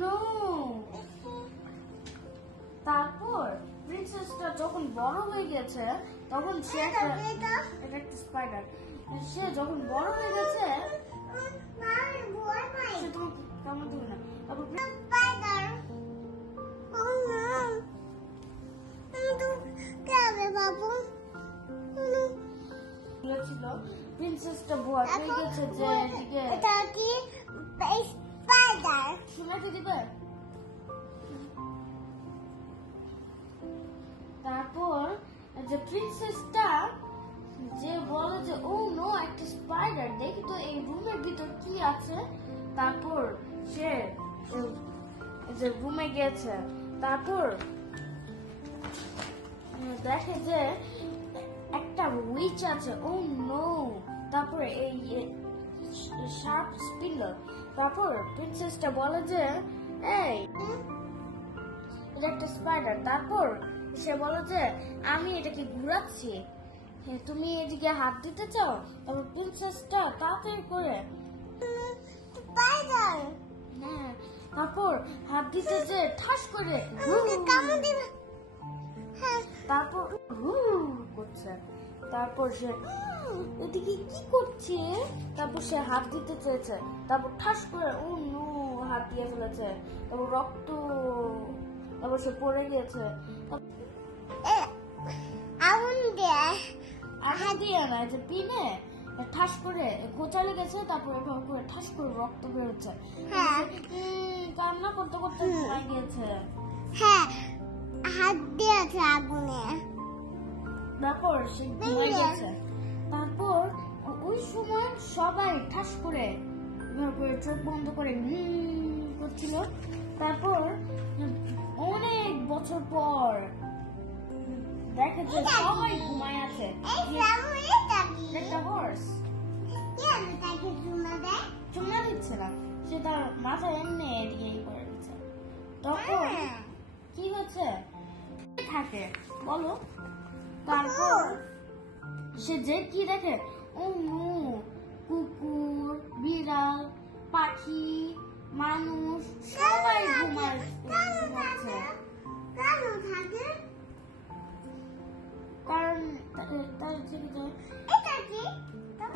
No. তারপর প্রিন্সেসটা যখন বড় হয়ে গেছে তখন সে এটা একটা স্পাইডার। সে যখন বড় হয়ে গেছে সে তোমাকে কেমন দিবে না। তারপর প্রিন্সেসটা ভয় পেয়ে গেছে যে এদিকে শোনাতে দিবে। তারপর যে প্রিন্সেসটা যে বলে যে ও নো একটা স্পাইডার, দেখি তো এই রুমের ভিতর কি আছে। তারপর সে যে রুমে গেছে, তারপর দেখে যে একটা উইচ আছে। ও নো। তারপর এই শার্প স্পিনার। তারপর প্রিন্সেসটা বলে যে এই এটা একটা স্পাইডার। তারপর সে বলে যে আমি এটাকে ঘুরাচ্ছি, তুমি এদিকে হাত দিতে চাও। তারপর প্রিন্সেসটা তাড়াতাড়ি করে হ্যাঁ, তারপর হাত দিতে যে ঠাস করে তারপর করছে। তারপর সে এদিকে কি করছে, তারপর সে হাত দিতে চেয়েছে, তারপর ঠাস করে ও নো হাত দিয়ে ফেলেছে। তারপর রক্ত, তারপর সে পড়ে গিয়েছে। আগুন দিয়ে না, যে পিনে ঠাস করে খোঁচা লেগেছে। তারপর এভাবে করে ঠাস করে রক্ত বেরোচ্ছে। কান্না করতে করতে ঘুমাই গিয়েছে। হ্যাঁ, হাত দিয়েছে আগুনে। তারপর সে ঘুমাই গেছে। তারপর ওই সময় সবাই ঠাস করে চোখ বন্ধ করে করছিল। তারপর অনেক বছর পর দেখে যে সবাই ঘুমায় আছে। একটা হর্স চুমা দিচ্ছে না, সে তার মাথায় এমনি এদিকে করে দিচ্ছে। তখন কি হচ্ছে থাকে বলো। তারপর সে যে কি দেখে, ও নো কুকুর, বিড়াল, পাখি, মানুষ সবাই ঘুমাচ্ছে। কারণ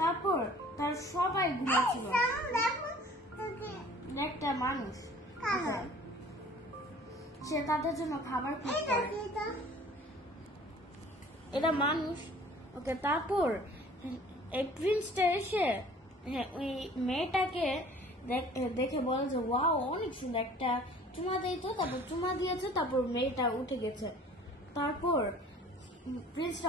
তারপর তার সবাই ঘুমাচ্ছিল। একটা মানুষ সে তাদের জন্য খাবার খুঁজছে। এটা মানুষ। ওকে, তারপর এই প্রিন্সটা এসে ওই মেয়েটাকে দেখে বলে যে ওয়াও অনেক সুন্দর, একটা চুমা দেয় তো। তারপর চুমা দিয়েছে। তারপর মেয়েটা উঠে গেছে। তারপর প্রিন্সটা